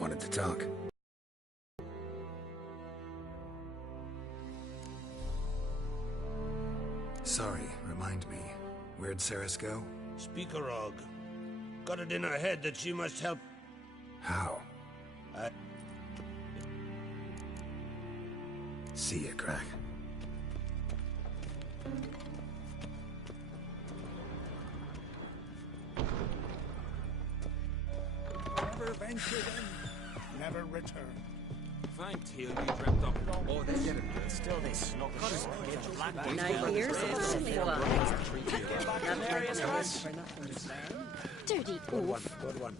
Wanted to talk. Sorry, remind me. Where'd Ceres go? Speakerog. Got it in her head that she must help. How? See ya, Crack. Never ventured in, never return. Thank Teal you dreamt up. Oh, they get it. Still they snuck us. Now here's something one. Dirty oof. Good one.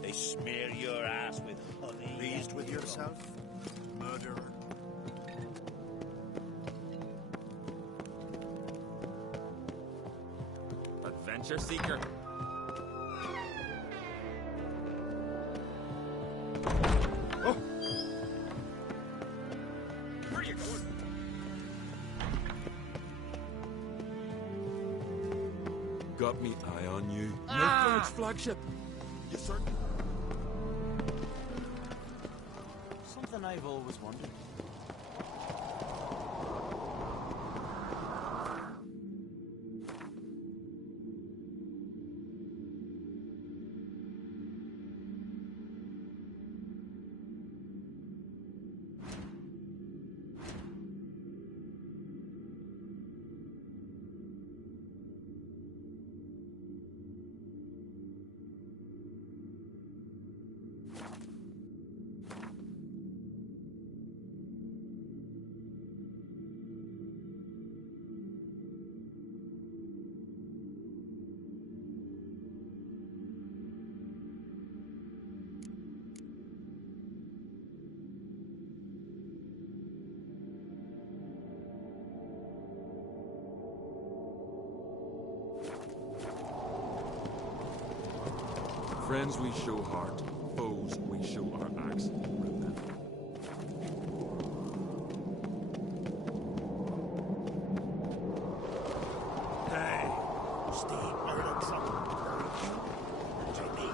They smear your ass with honey. Pleased with yourself, murderer? Adventure seeker. Oh! Where are you going? Got me eye on you. Your third flagship. You certain? Something I've always wondered. Friends we show heart, foes we show our axe. Hey, stay out of trouble. Jimmy.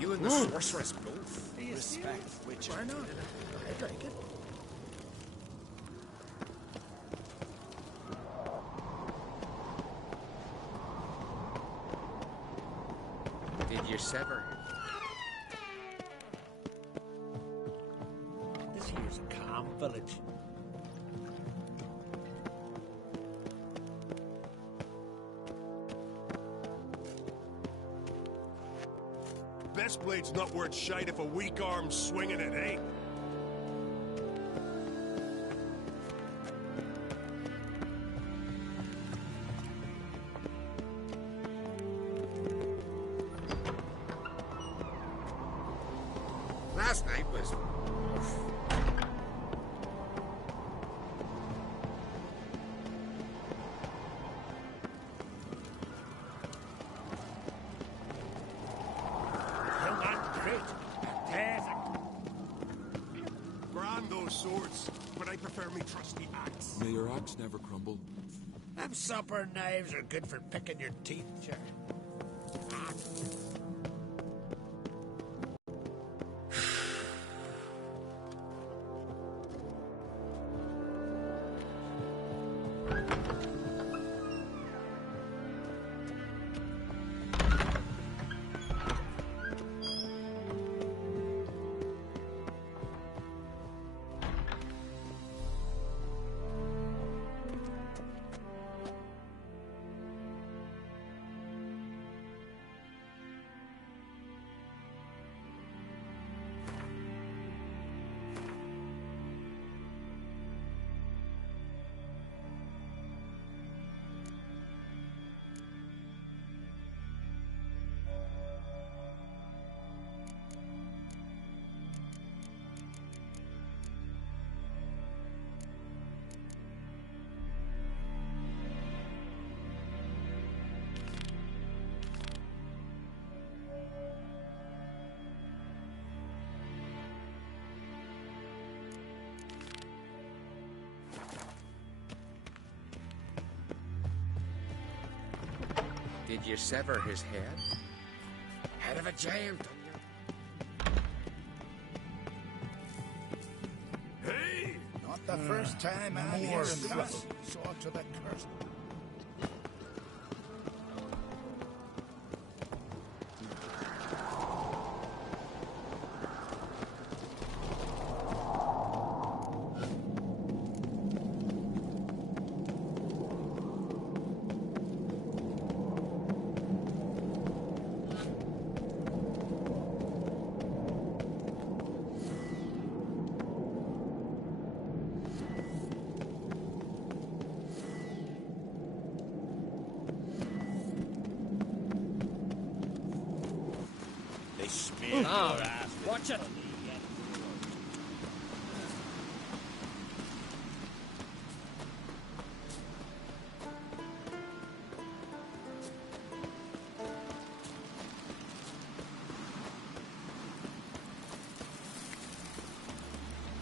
You and the sorceress both respect which I know. I like it. Did you sever? This here's a calm village. Best blade's not worth shite if a weak arm's swinging it, eh? Last night was... Grand those swords, but I prefer me trusty axe. May your axe never crumble. Them supper knives are good for picking your teeth, sure. Did you sever his head? Head of a giant, Hey! Not the first time I'm hearing that. Saw to the curse. They spear your ass. watch it!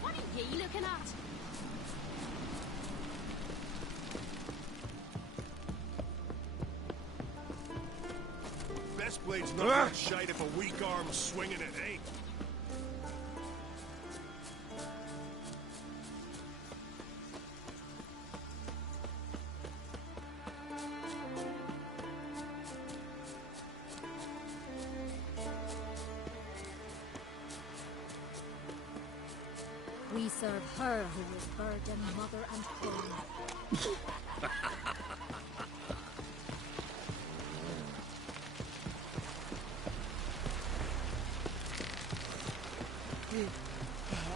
What are ye looking at? Best blade's not worth shite if a weak arm's swinging it, eh? We serve her who is virgin, mother, and queen.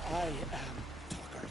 I am Tucker.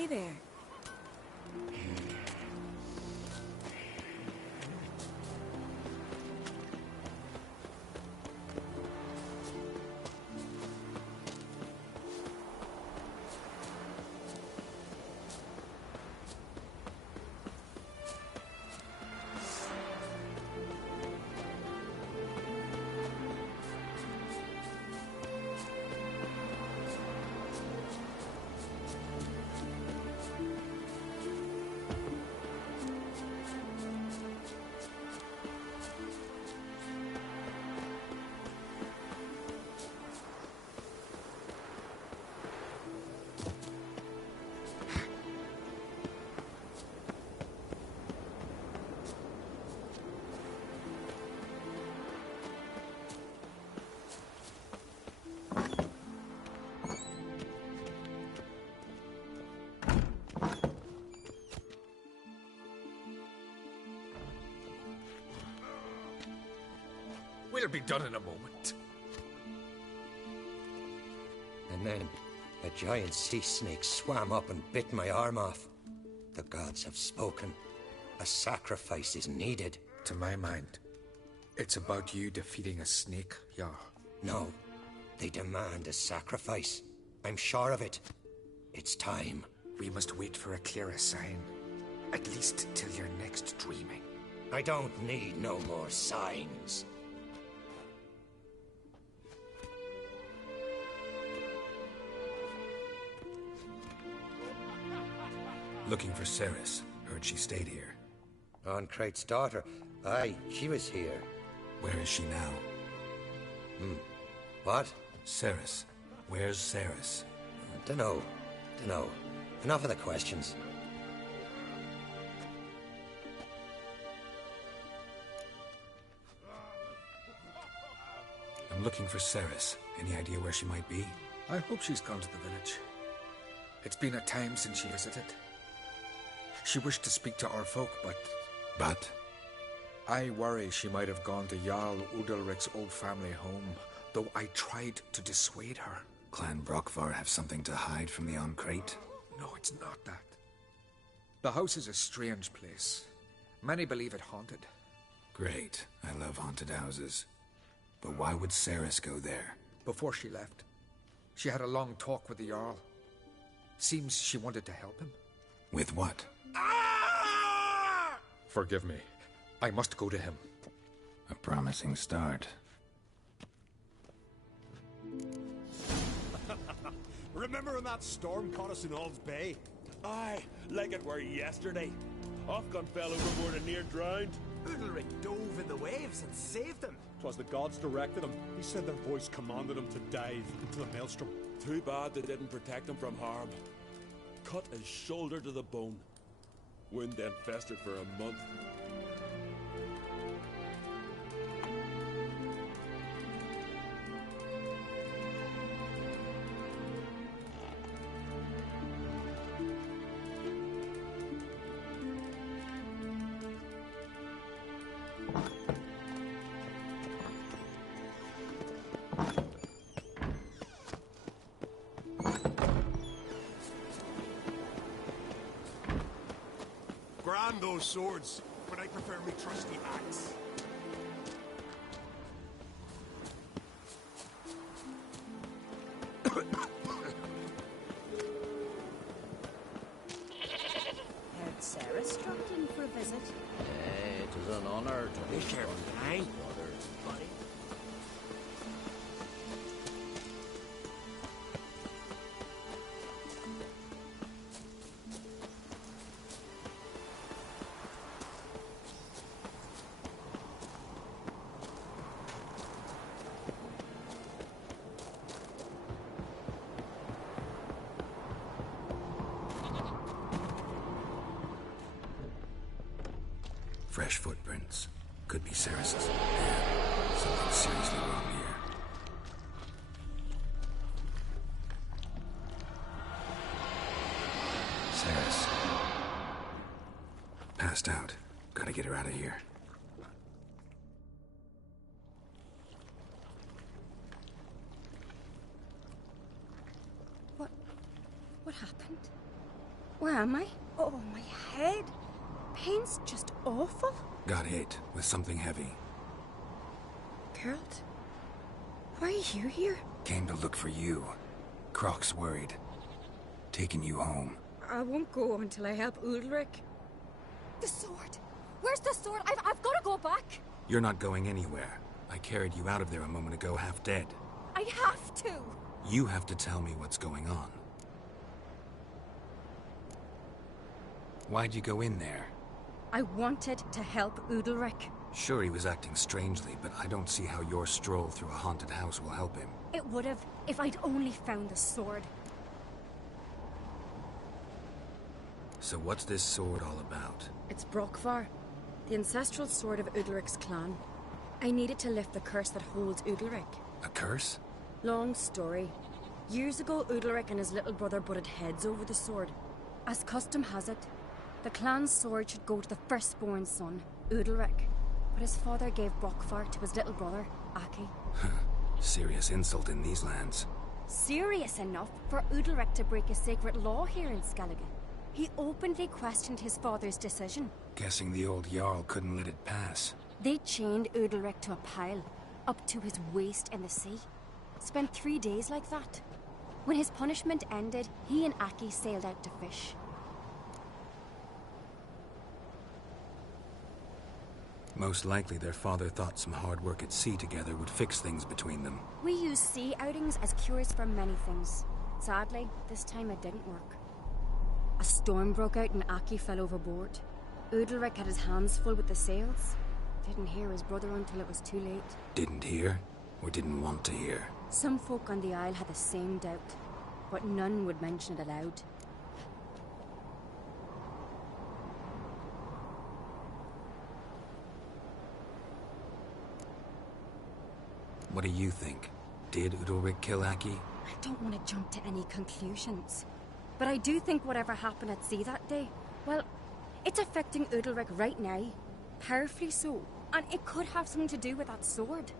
Hey there. We'll be done in a moment. And then a giant sea snake swam up and bit my arm off. The gods have spoken. A sacrifice is needed. To my mind, it's about you defeating a snake, Jarl. No, they demand a sacrifice. I'm sure of it. It's time. We must wait for a clearer sign. At least till your next dreaming. I don't need no more signs. Looking for Cerys. Heard she stayed here. Oncrate's daughter. Aye, she was here. Where is she now? What? Cerys. Where's Cerys? Dunno. Enough of the questions. I'm looking for Cerys. Any idea where she might be? I hope she's gone to the village. It's been a time since she visited. She wished to speak to our folk, But? I worry she might have gone to Jarl Udalric's old family home, though I tried to dissuade her. Clan Brockvar have something to hide from the Oncrate? No, it's not that. The house is a strange place. Many believe it haunted. Great. I love haunted houses. But why would Cerys go there? Before she left, she had a long talk with the Jarl. Seems she wanted to help him. With what? Forgive me. I must go to him. A promising start. Remember when that storm caught us in Ald's Bay? Aye, like it were yesterday. Ofcom fell overboard and near drowned. Udalric dove in the waves and saved them. 'Twas the gods directed him. He said their voice commanded him to dive into the maelstrom. Too bad they didn't protect him from harm. Cut his shoulder to the bone. Wound then festered for a month. Grand those swords, but I prefer me trusty axe. Heard Cerys dropped in for a visit. It is an honor to be careful, brothers. Fresh footprints. Could be Cerys's. Yeah, something's seriously wrong here. Cerys. Passed out. Gotta get her out of here. What happened? Where am I? Oh, my head. Pain's just awful. Got hit with something heavy. Geralt? Why are you here? Came to look for you. Croc's worried. Taking you home. I won't go until I help Udalric. The sword! Where's the sword? I've got to go back! You're not going anywhere. I carried you out of there a moment ago half dead. I have to! You have to tell me what's going on. Why'd you go in there? I wanted to help Udalric. Sure, he was acting strangely, but I don't see how your stroll through a haunted house will help him. It would have, if I'd only found the sword. So what's this sword all about? It's Brokvar, the ancestral sword of Udalric's clan. I needed to lift the curse that holds Udalric. A curse? Long story. Years ago, Udalric and his little brother butted heads over the sword. As custom has it, the clan's sword should go to the firstborn son, Udalric. But his father gave Brokvar to his little brother, Aki. Serious insult in these lands. Serious enough for Udalric to break a sacred law here in Skellige. He openly questioned his father's decision. Guessing the old Jarl couldn't let it pass. They chained Udalric to a pile, up to his waist in the sea. Spent 3 days like that. When his punishment ended, he and Aki sailed out to fish. Most likely their father thought some hard work at sea together would fix things between them. We use sea outings as cures for many things. Sadly, this time it didn't work. A storm broke out and Aki fell overboard. Udalric had his hands full with the sails. Didn't hear his brother until it was too late. Didn't hear? Or didn't want to hear? Some folk on the Isle had the same doubt, but none would mention it aloud. What do you think? Did Udalric kill Aki? I don't want to jump to any conclusions. But I do think whatever happened at sea that day, well, it's affecting Udalric right now. Powerfully so. And it could have something to do with that sword.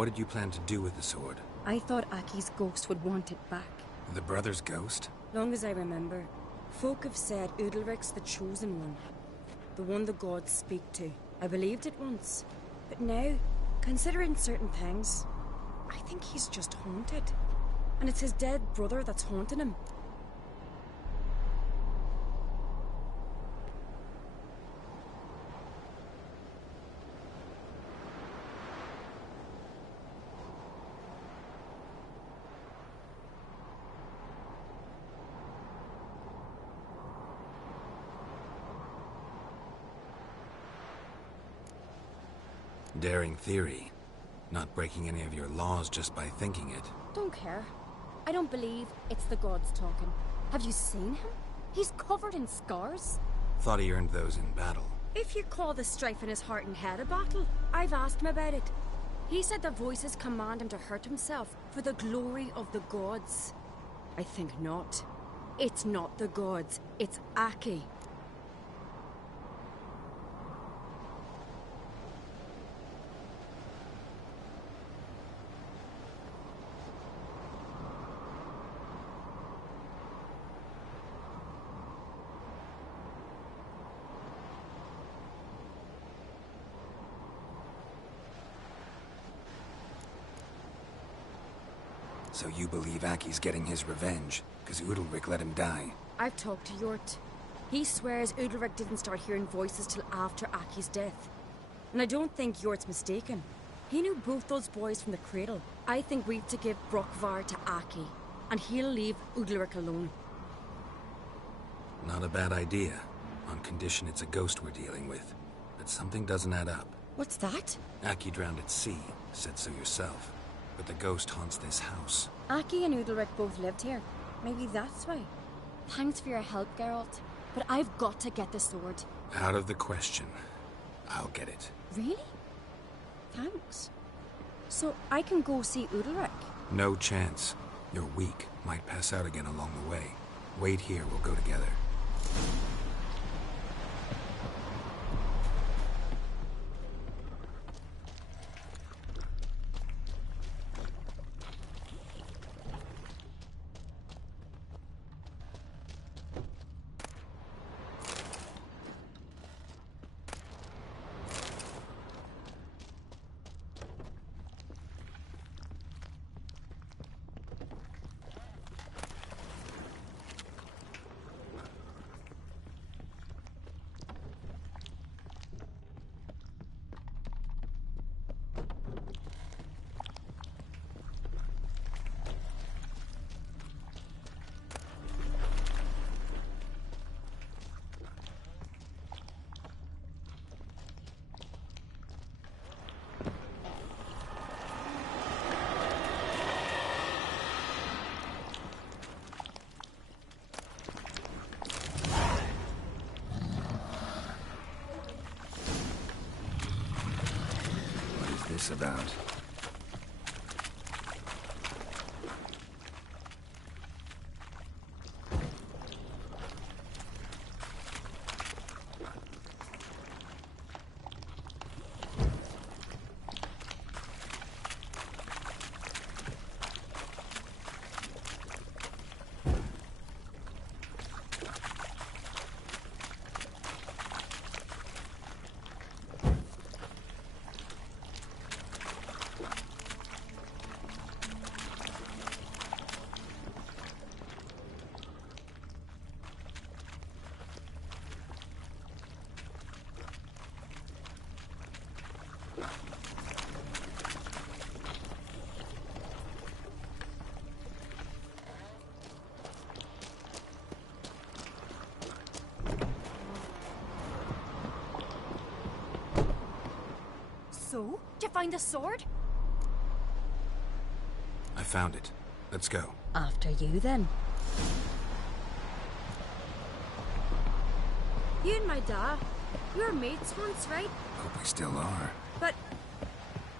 What did you plan to do with the sword? I thought Aki's ghost would want it back. The brother's ghost? Long as I remember, folk have said Udalric's the chosen one. The one the gods speak to. I believed it once. But now, considering certain things, I think he's just haunted. And it's his dead brother that's haunting him. Daring theory. Not breaking any of your laws just by thinking it. Don't care. I don't believe it's the gods talking. Have you seen him? He's covered in scars. Thought he earned those in battle. If you call the strife in his heart and head a battle, I've asked him about it. He said the voices command him to hurt himself for the glory of the gods. I think not. It's not the gods, it's Aki. So you believe Aki's getting his revenge, because Udalric let him die? I've talked to Yort. He swears Udalric didn't start hearing voices till after Aki's death. And I don't think Yort's mistaken. He knew both those boys from the cradle. I think we've to give Brokvar to Aki, and he'll leave Udalric alone. Not a bad idea, on condition it's a ghost we're dealing with. But something doesn't add up. What's that? Aki drowned at sea, said so yourself. but the ghost haunts this house. Aki and Udalric both lived here. Maybe that's why. Thanks for your help, Geralt. But I've got to get the sword. Out of the question. I'll get it. Really? Thanks. So I can go see Udalric? No chance. You're weak. Might pass out again along the way. Wait here, we'll go together. About. So? Did you find the sword? I found it. Let's go. After you, then. You and my dad, you were mates once, right? Hope we still are. But,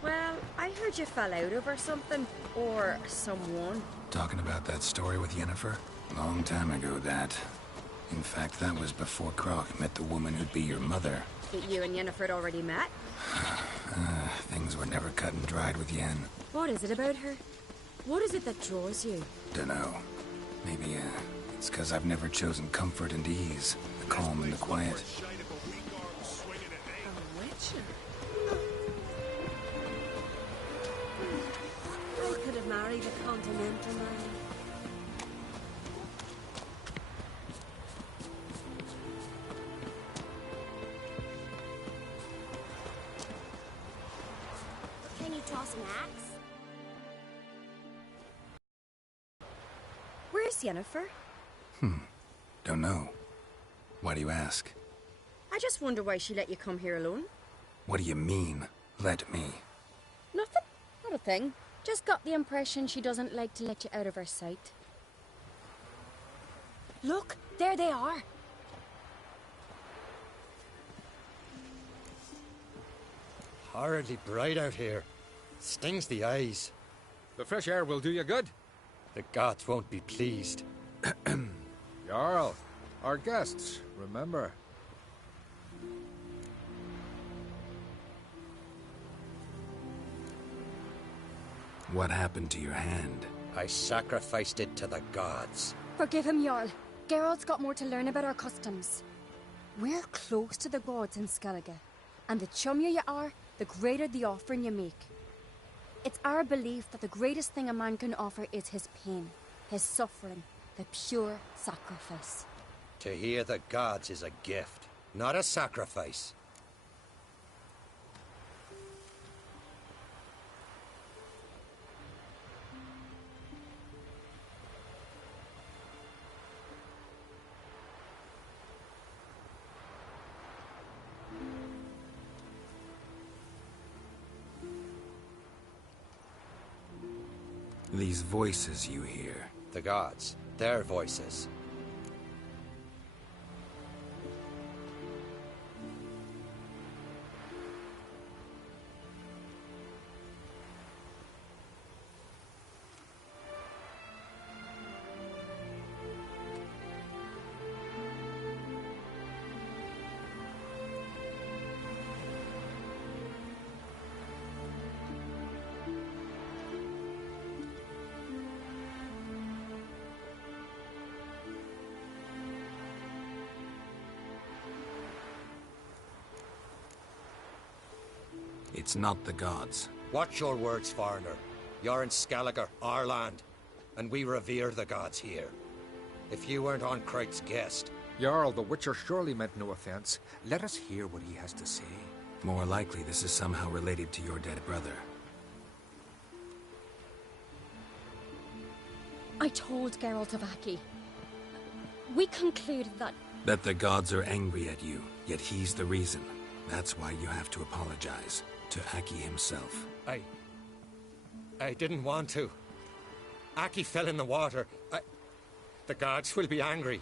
well, I heard you fell out over something. Or someone. Talking about that story with Yennefer? Long time ago, that. In fact, that was before Croc met the woman who'd be your mother. That you and Yennefer had already met? Things were never cut and dried with Yen. What is it about her? What is it that draws you? Dunno. Maybe, it's because I've never chosen comfort and ease. The calm and the quiet. A witcher? I could have married a continental man. Can you toss an axe? Where's Yennefer? Don't know. Why do you ask? I just wonder why she let you come here alone. What do you mean, let me? Nothing. Not a thing. Just got the impression she doesn't like to let you out of her sight. Look, there they are. Horridly bright out here. Stings the eyes. The fresh air will do you good. The gods won't be pleased. Jarl, our guests, remember. What happened to your hand? I sacrificed it to the gods. Forgive him, Jarl. Geralt's got more to learn about our customs. We're close to the gods in Skellige, and the chummier you are, the greater the offering you make. It's our belief that the greatest thing a man can offer is his pain, his suffering, the pure sacrifice. To hear the gods is a gift, not a sacrifice. These voices you hear. The gods. Their voices. It's not the gods. Watch your words, foreigner. You're in Skellige, our land, and we revere the gods here. If you weren't on Cright's guest... Jarl, the Witcher surely meant no offense. Let us hear what he has to say. More likely this is somehow related to your dead brother. I told Geralt of Aki. We concluded that... That the gods are angry at you, yet he's the reason. That's why you have to apologize. To Aki himself. I didn't want to. Aki fell in the water. The gods will be angry.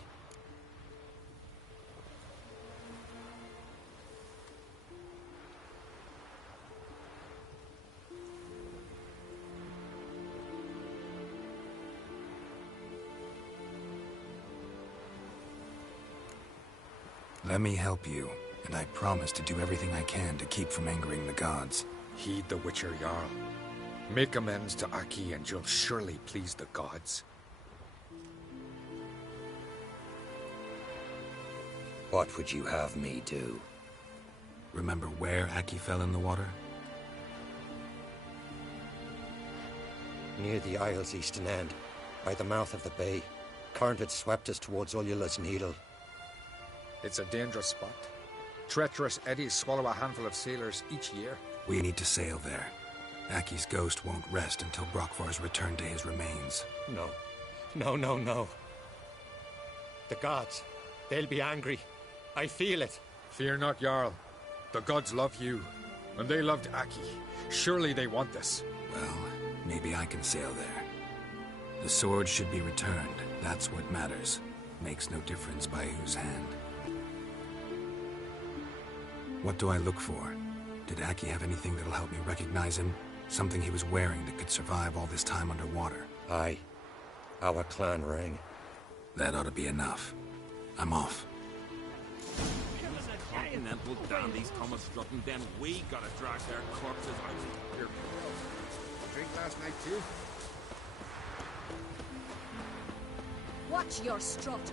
Let me help you, and I promise to do everything I can to keep from angering the gods. Heed the Witcher, Jarl. Make amends to Aki and you'll surely please the gods. What would you have me do? Remember where Aki fell in the water? Near the Isle's eastern end, by the mouth of the bay. Current had swept us towards Ullula's Needle. It's a dangerous spot. Treacherous eddies swallow a handful of sailors each year. We need to sail there. Aki's ghost won't rest until Brokvar's returned to his remains. No. No. The gods, they'll be angry. I feel it. Fear not, Jarl. The gods love you, and they loved Aki. Surely they want this. Well, maybe I can sail there. The sword should be returned. That's what matters. Makes no difference by whose hand. What do I look for? Did Aki have anything that'll help me recognize him? Something he was wearing that could survive all this time underwater? Aye. Our clan ring. That ought to be enough. I'm off. Continental dandies come a strutting, then we gotta drag their corpses out here. Drink last night too? Watch your strut.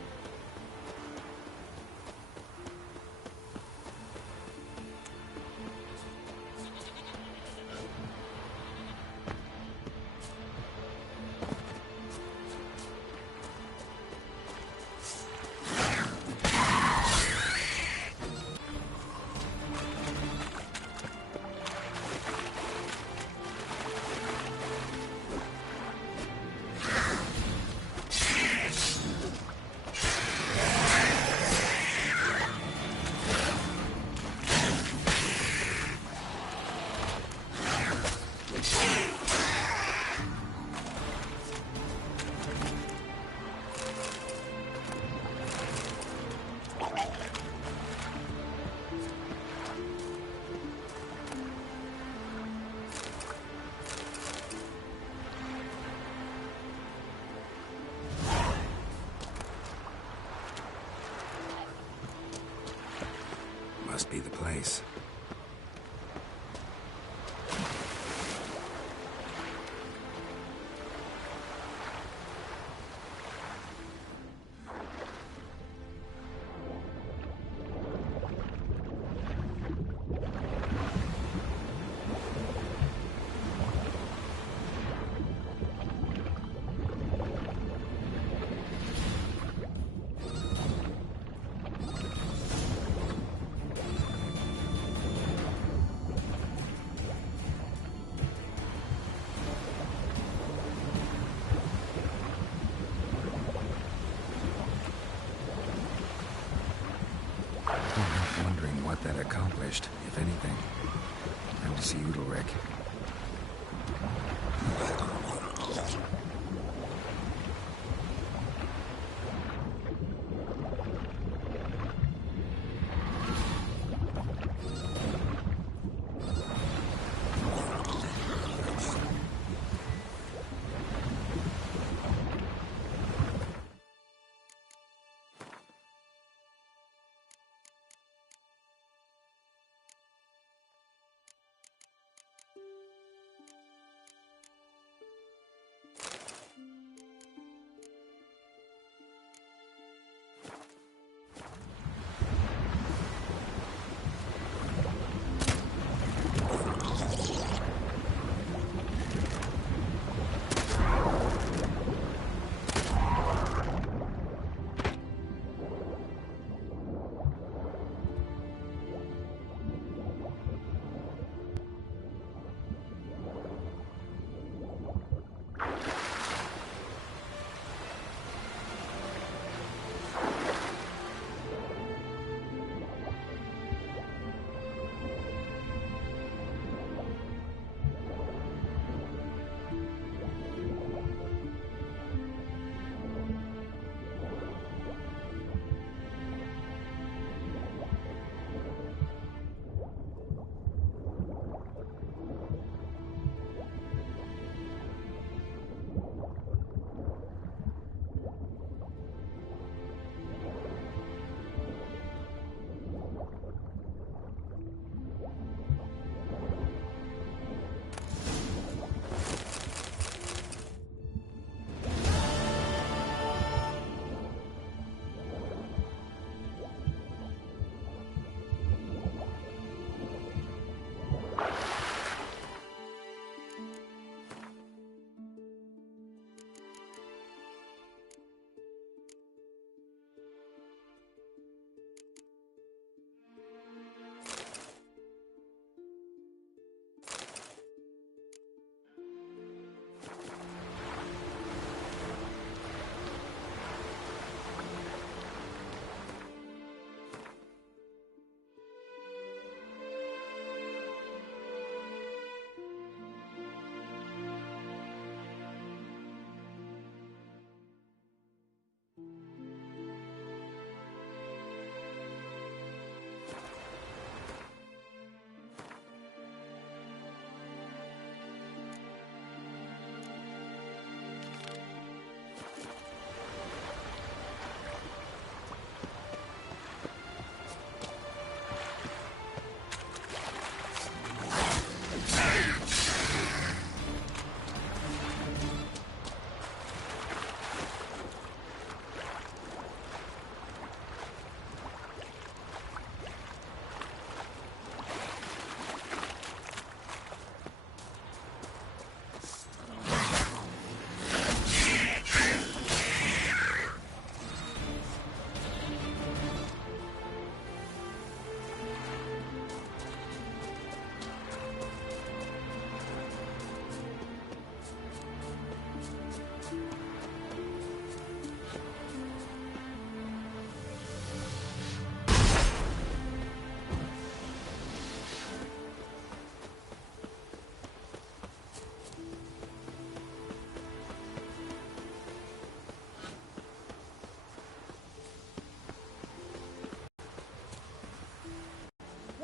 Must be the place. Wondering what that accomplished, if anything. Time to see Udalryk.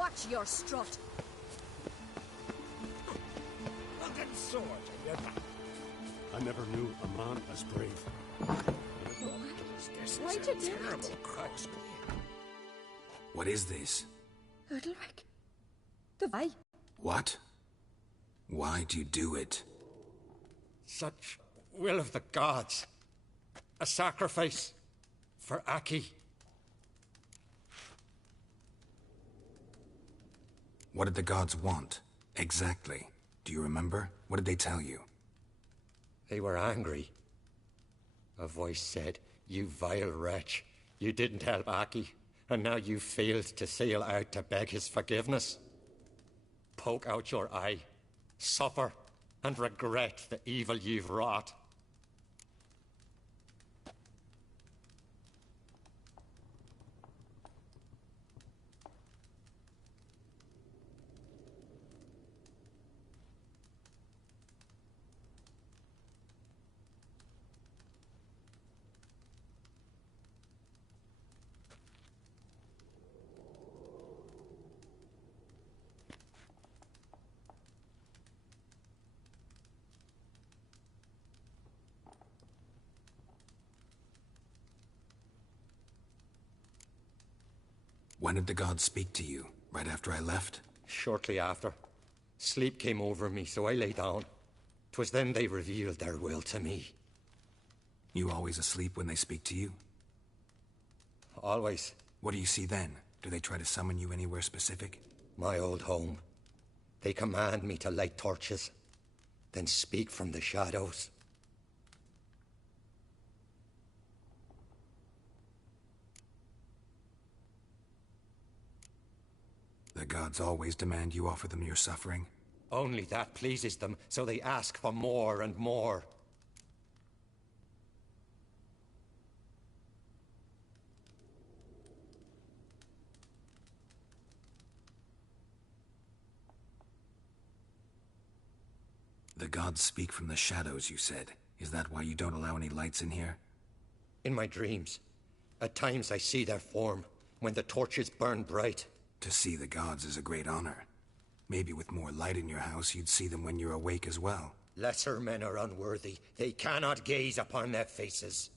Watch your strut. Fucking sword, I never knew a man as brave. Why'd you do it? What is this? Udalric. The Why? What? Why'd you do it? Such will of the gods. A sacrifice for Aki. What did the gods want? Exactly. Do you remember? What did they tell you? They were angry. A voice said, "You vile wretch. You didn't help Aki, and now you failed to sail out to beg his forgiveness. Poke out your eye, suffer, and regret the evil you've wrought." When did the gods speak to you? Right after I left? Shortly after. Sleep came over me, so I lay down. 'Twas then they revealed their will to me. You always asleep when they speak to you? Always. What do you see then? Do they try to summon you anywhere specific? My old home. They command me to light torches, then speak from the shadows. The gods always demand you offer them your suffering? Only that pleases them, so they ask for more and more. The gods speak from the shadows, you said. Is that why you don't allow any lights in here? In my dreams. At times I see their form, when the torches burn bright. To see the gods is a great honor. Maybe with more light in your house, you'd see them when you're awake as well. Lesser men are unworthy. They cannot gaze upon their faces.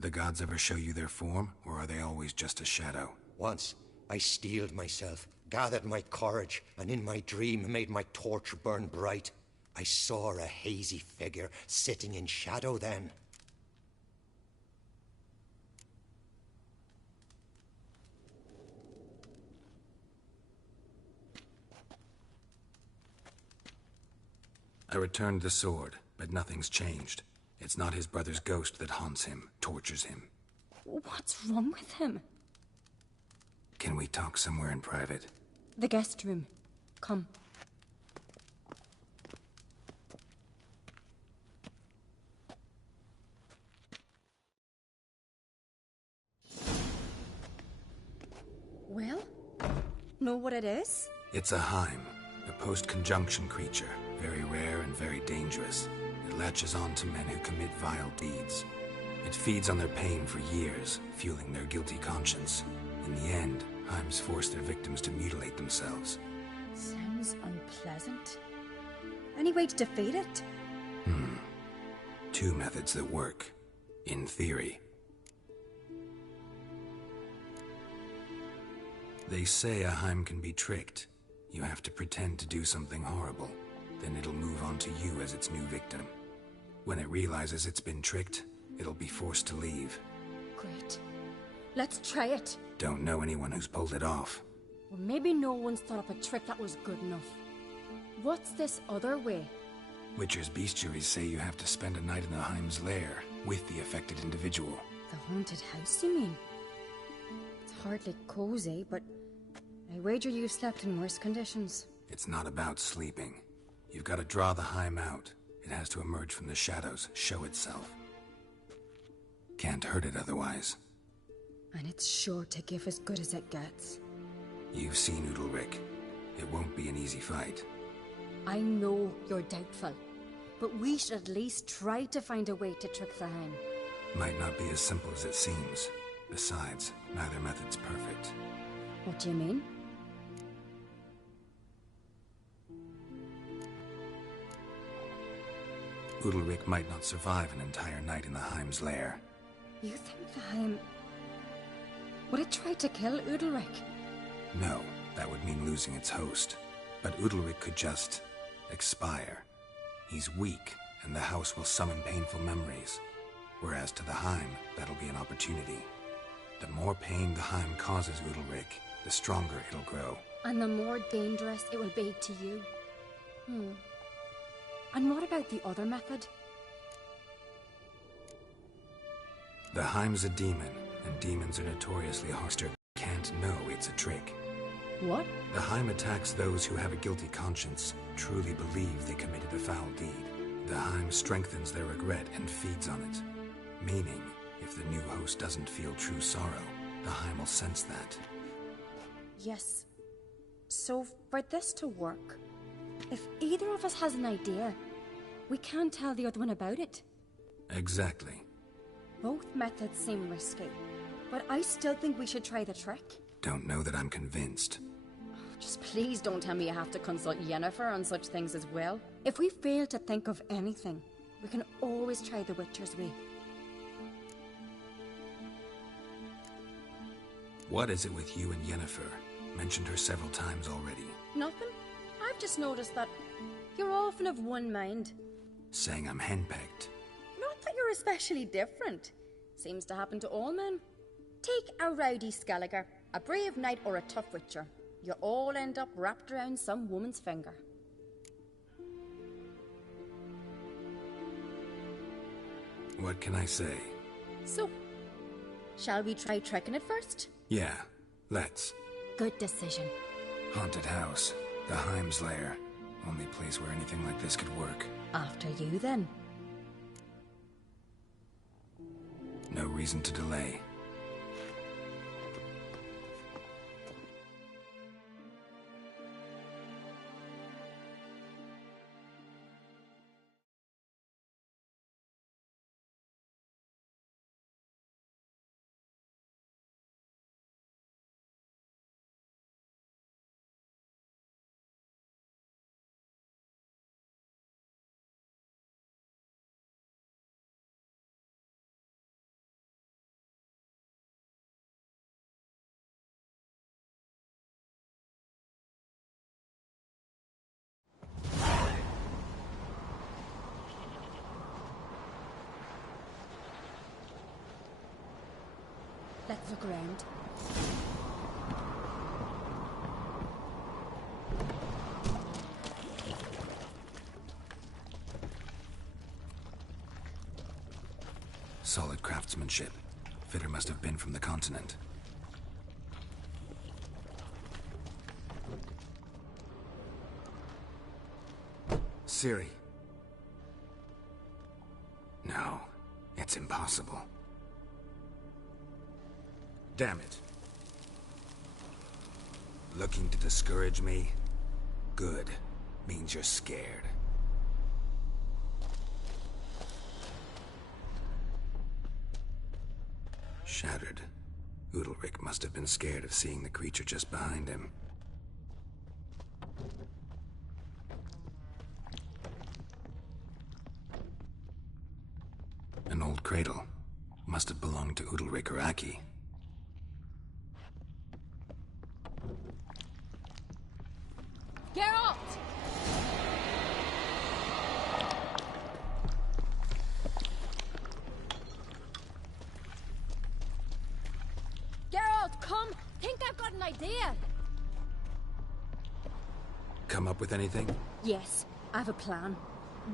The gods ever show you their form, or are they always just a shadow? Once, I steeled myself, gathered my courage, and in my dream made my torch burn bright. I saw a hazy figure sitting in shadow then. I returned the sword, but nothing's changed. It's not his brother's ghost that haunts him, tortures him. What's wrong with him? Can we talk somewhere in private? The guest room. Come. Well, know what it is? It's a Heim, a post-conjunction creature, very rare and very dangerous. It latches on to men who commit vile deeds. It feeds on their pain for years, fueling their guilty conscience. In the end, Heims force their victims to mutilate themselves. Sounds unpleasant. Any way to defeat it? Two methods that work. In theory. They say a Heim can be tricked. You have to pretend to do something horrible. Then it'll move on to you as its new victim. When it realizes it's been tricked, it'll be forced to leave. Great. Let's try it. Don't know anyone who's pulled it off. Well, maybe no one's thought up a trick that was good enough. What's this other way? Witcher's bestiaries say you have to spend a night in the Heim's lair with the affected individual. The haunted house, you mean? It's hardly cozy, but I wager you slept in worse conditions. It's not about sleeping. You've got to draw the Heim out. It has to emerge from the shadows, show itself. Can't hurt it otherwise. And it's sure to give as good as it gets. You've seen Udalryk. It won't be an easy fight. I know you're doubtful, but we should at least try to find a way to trick the Heim. Might not be as simple as it seems. Besides, neither method's perfect. What do you mean? Udalryk might not survive an entire night in the Heim's lair. You think the Heim... would it try to kill Udalryk? No, that would mean losing its host. But Udalryk could just... expire. He's weak, and the house will summon painful memories. Whereas to the Heim, that'll be an opportunity. The more pain the Heim causes Udalryk, the stronger it'll grow. And the more dangerous it will be to you. And what about the other method? The Heim's a demon, and demons are notoriously hostile. Can't know it's a trick. What? The Heim attacks those who have a guilty conscience, truly believe they committed a foul deed. The Heim strengthens their regret and feeds on it. Meaning, if the new host doesn't feel true sorrow, the Heim will sense that. Yes. So, for this to work, if either of us has an idea, we can't tell the other one about it. Exactly. Both methods seem risky, but I still think we should try the trick. Don't know that I'm convinced. Just please don't tell me you have to consult Yennefer on such things as well. If we fail to think of anything, we can always try the Witcher's way. What is it with you and Yennefer? Mentioned her several times already. Nothing. I've just noticed that you're often of one mind. Saying I'm henpecked. Not that you're especially different. Seems to happen to all men. Take a rowdy Skelliger, a brave knight or a tough witcher. You all end up wrapped around some woman's finger. What can I say? So, shall we try tricking it first? Yeah, let's. Good decision. Haunted house. The Heim's lair. Only place where anything like this could work. After you, then. No reason to delay. look around. Solid craftsmanship. Fitter must have been from the continent. Ciri. No, it's impossible. Damn it. Looking to discourage me? Good. Means you're scared. Shattered. Udalryk must have been scared of seeing the creature just behind him. An old cradle. Must have belonged to Udalryk or Aki. Geralt! Geralt, come! Think I've got an idea! Come up with anything? Yes, I have a plan.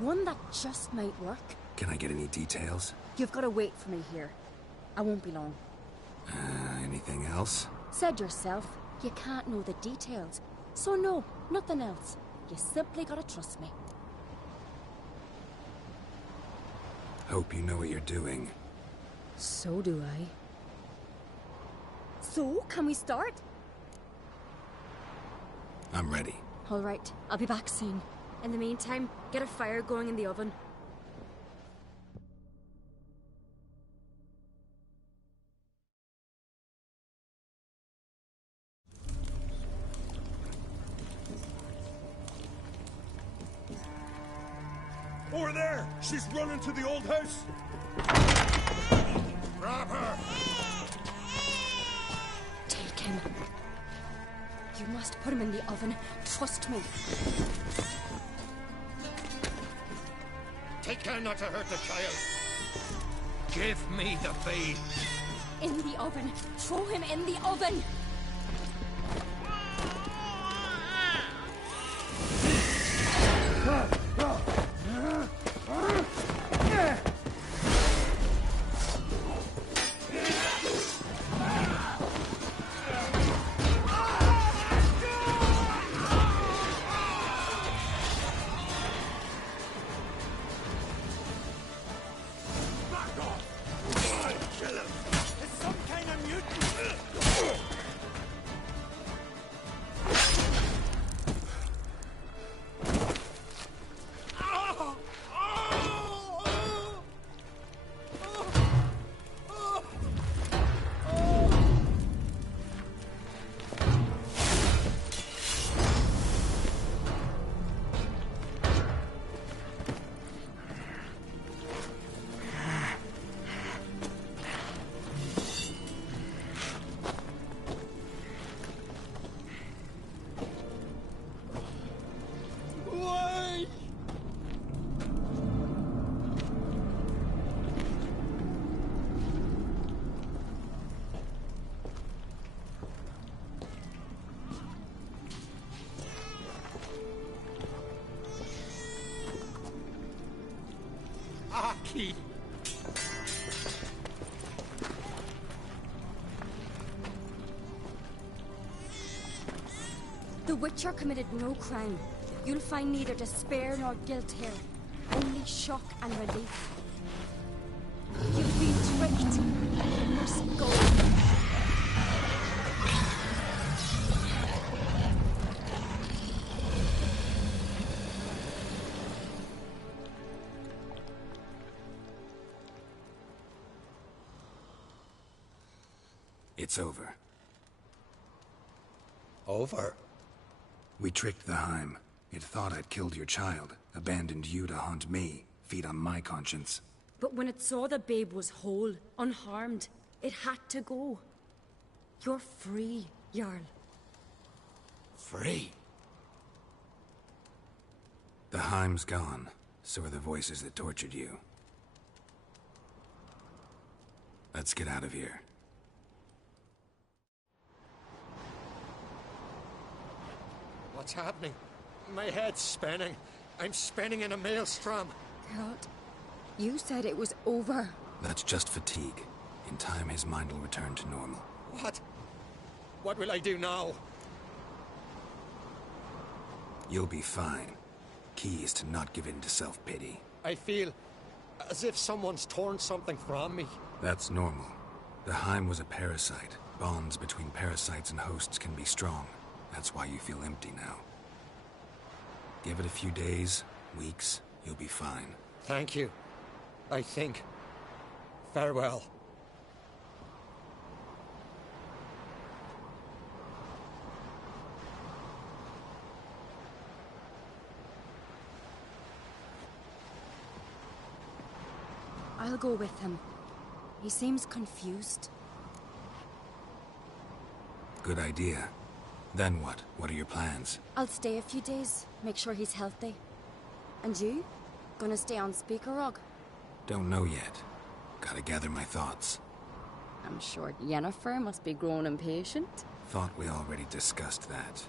One that just might work. Can I get any details? You've got to wait for me here. I won't be long. Anything else? Said yourself, you can't know the details. So no, nothing else. You simply gotta trust me. Hope you know what you're doing. So do I. So, can we start? I'm ready. All right, I'll be back soon. In the meantime, get a fire going in the oven. Over there! She's running to the old house! Grab her! Take him. You must put him in the oven. Trust me. Take care not to hurt the child. Give me the feed. In the oven. Throw him in the oven. Aki! The Witcher committed no crime. You'll find neither despair nor guilt here. Only shock and relief. You've been tricked. You must go. It's over. Over? We tricked the Heim. It thought I'd killed your child, abandoned you to haunt me, feed on my conscience. But when it saw the babe was whole, unharmed, it had to go. You're free, Jarl. Free? The Heim's gone, so are the voices that tortured you. Let's get out of here. What's happening? My head's spinning. I'm spinning in a maelstrom. Geralt, you said it was over. That's just fatigue. In time, his mind will return to normal. What? What will I do now? You'll be fine. Key is to not give in to self-pity. I feel as if someone's torn something from me. That's normal. The Heim was a parasite. Bonds between parasites and hosts can be strong. That's why you feel empty now. Give it a few days, weeks, you'll be fine. Thank you. I think. Farewell. I'll go with him. He seems confused. Good idea. Then what? What are your plans? I'll stay a few days, make sure he's healthy. And you? Gonna stay on Speaker Rog? Don't know yet. Gotta gather my thoughts. I'm sure Yennefer must be growing impatient. Thought we already discussed that.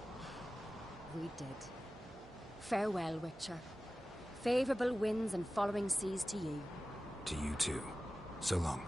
We did. Farewell, Witcher. Favorable winds and following seas to you. To you too. So long.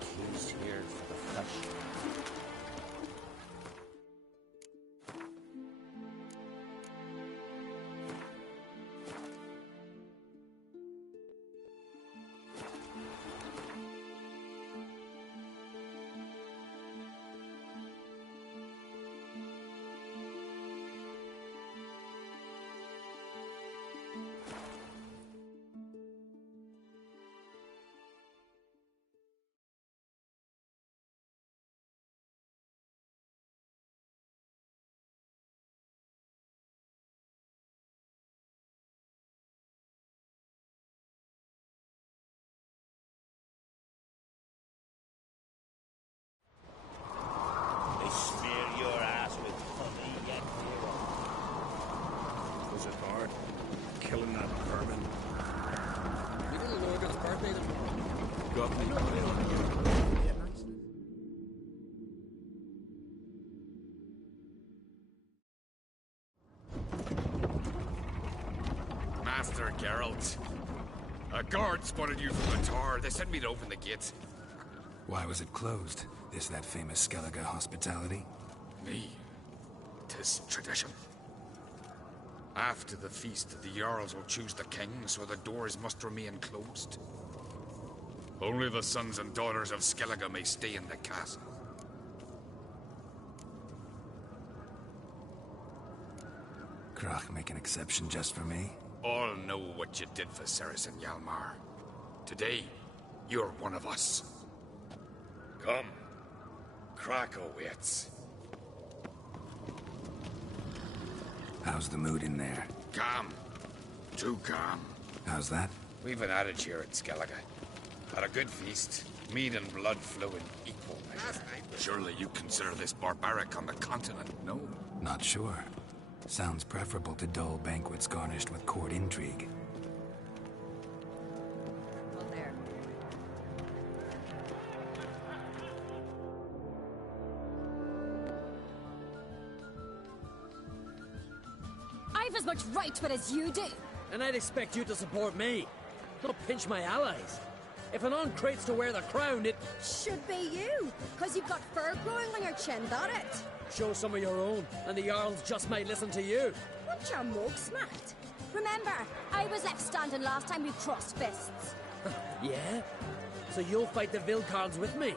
Keys here for the flesh. Killing that vermin. You didn't know it got his birthday then? Got me eye on you. Master Geralt. A guard spotted you from the tower. They sent me to open the gate. Why was it closed? Is that famous Skellige hospitality? Me. 'Tis tradition. After the feast, the Jarls will choose the king, so the doors must remain closed. Only the sons and daughters of Skellige may stay in the castle. Crach make an exception just for me? All know what you did for Cerys and Hjalmar. Today, you're one of us. Come. Krakow waits. How's the mood in there? Calm. Too calm. How's that? We've an adage here at Skellige. At a good feast, mead and blood flow in equal measure. Surely you consider this barbaric on the continent, no? Not sure. Sounds preferable to dull banquets garnished with court intrigue. Well, there. I've as much right to it as you do. And I'd expect you to support me, not pinch my allies. If an on crates to wear the crown, it should be you, because you've got fur growing on your chin, that it? Show some of your own, and the Jarls just might listen to you. Want your mug smacked? Remember, I was left standing last time we crossed fists. Yeah? So you'll fight the Vilcards with me?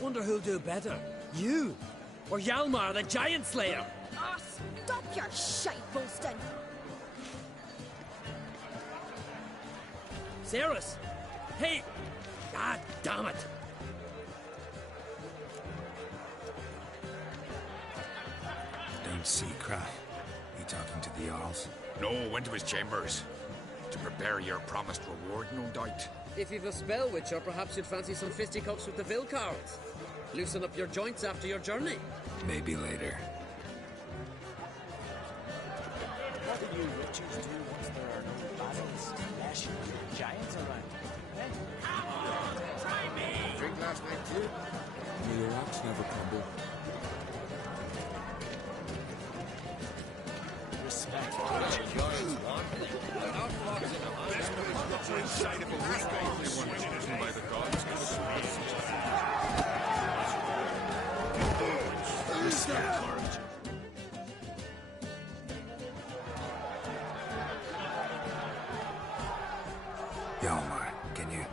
Wonder who'll do better, you or Hjalmar the Giant Slayer? Oh, stop your shite boasting! Cerys! Hey! God damn it! Don't see Crach. You talking to the Jarls? No, went to his chambers. To prepare your promised reward, no doubt. If you've a spell witcher, perhaps you'd fancy some fisticuffs with the Vilcards. Loosen up your joints after your journey. Maybe later. What do you witchers do once there are no battles, clashing with giants around? Try me! Drink last night too? May your axe never crumble. Respect. Inside of a week, only one chosen by the gods can Respect courage. Hjalmar, can you?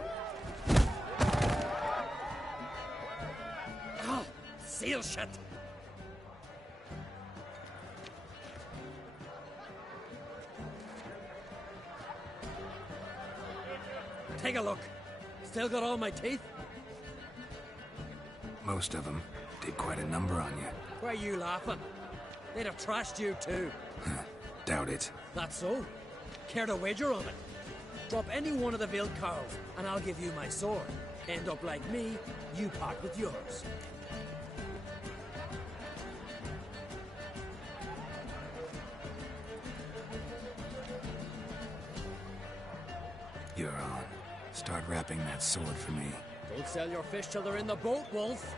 Oh, seal shut! Take a look. Still got all my teeth? Most of them did quite a number on you. Why are you laughing? They'd have trashed you too. Doubt it. That's so? Care to wager on it? Drop any one of the Vilcards, and I'll give you my sword. End up like me, you part with yours. You're on. Start wrapping that sword for me. Don't sell your fish till they're in the boat, Wolf.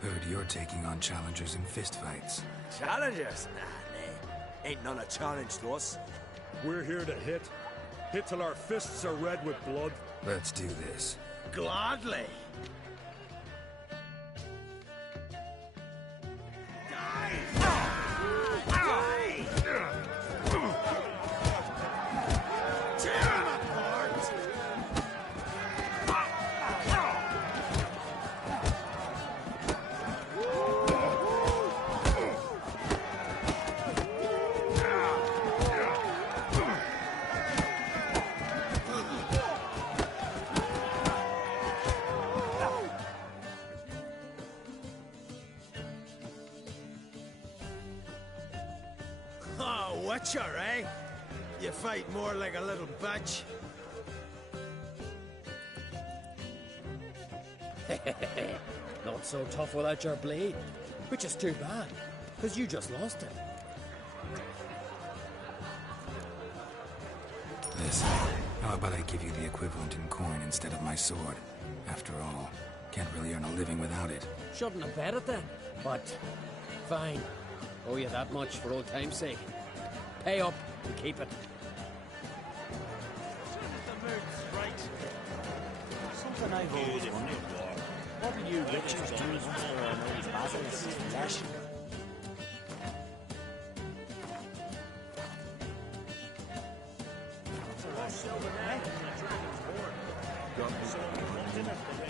Heard you're taking on challengers in fistfights. Challengers? Nah. Ain't none a challenge to us. We're here to hit. Hit till our fists are red with blood. Let's do this. Gladly. Witcher, eh? You fight more like a little bitch. Not so tough without your blade. Which is too bad, because you just lost it. Listen, how about I give you the equivalent in coin instead of my sword? After all, can't really earn a living without it. Shouldn't have bet it then. But, fine. Owe you that much for old time's sake. Pay up and keep it. Something I've always wondered. What do you witches do once there are no basilisks lashing? Got me.